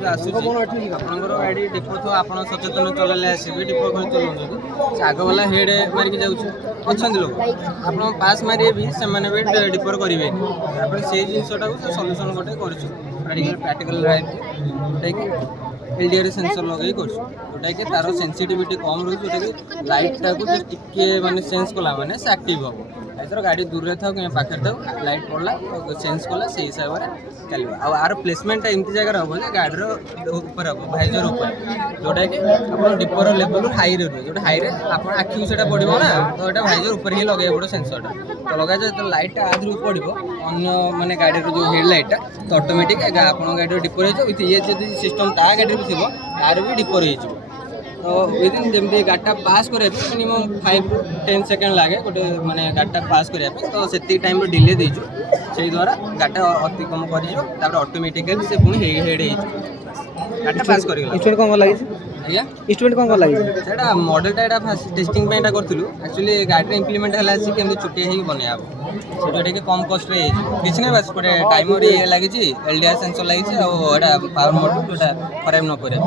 जो आसूची आपणकर गाड़ी डिपो तो आप सचेतन चलैले आसबे डिपो कर चलाऊँ से आग वाला हेड मारिक जाऊँ लोग आप पास मारे भी से डिपोर करेंगे से जिनटा सल्यूसन गोटे प्रैक्टिकल राइट एलडीआर सेंसर लगे जोटा कि तार सेंसिटिविटी कम रही जोटा कि लाइट टाक टे माने सेंस कला माने से एक्टिव हम एथर गाड़ी दूर था पाखे था लाइट पड़ा सेंस कला से हिसाब से चलो आर प्लेसमेंट एमती जगह हम गाड़ी ऊपर हम भाइजर जोटा कि आप डिपोर लेवल हाई रे रुए जो हाई आप आखि से पड़ो ना तो यहाँ भाइजर ऊपर ही लगे पड़ो सेंसरटा तो लगा जाए तो लाइटा आधु पड़ो अन्न माने गाड़ी जो हेड लाइटा तो ऑटोमेटिक आप गाड़ी डिपोर हो ये सिस्टम ता गाड़ी भी थी तार भी डिपोर हो तो विदिन जमी गाड़ीटा पास करने मिनिमम 5 to 10 सेकेंड लगे गोटे माने गाड़ीटा पास करने तो से टाइम डिले देचु से द्वारा गाड़ीटा अति कम कर ऑटोमेटिकली से पुणी हेड गाड़ीटा पास कर कौन लगी आज्ञा इंस्ट्रूमेंट कौन लगी से मॉडलटा यहाँ फास्ट टेस्टिंग करूँ एक्चुअली गाड़ी इम्प्लीमेंट है केमती छुट्टी बनया जोटा कि कम कस्ट किसी ना बस गोटे टाइमर ये लगी एलडीआर सेंसर लगी पावर मोड जोटा खराब न करे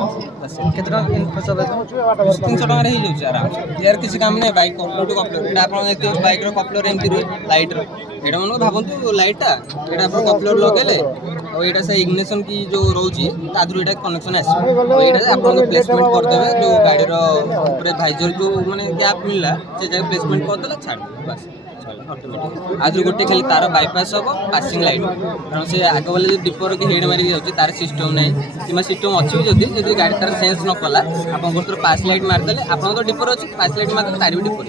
बस खर्च 300 टकर हो जाए आराम से यार किसी काम नहीं बाइक कपलर टू कपलर यहाँ आप बाइक कपलर एमती रुए लाइट यहाँ मन भावतु लाइटा यहाँ आप कपलर लगेले और यहाँ से इग्निशन की जो रोचे तादू यहाँ कनेक्शन आस आप प्लेसमेंट करदे जो गाड़ी भाइजर जो मैंने गैप मिलला से जगह प्लेसमेंट करदे छाड़ बस ऑटोमेटिक आज गोटे खाली तार बाईपास हम पासिंग लाइट कारण से आग वाले जो डिपोर की हेड मारिक जाऊँगी तार सिस्टम नहीं कि सिस्टम अच्छी जदि गाड़ी तार सेंस न कला आप गोटे पास लाइट मारिदे आप तो डिपोर अच्छी पास लाइट मारिदे तार भी डिपोर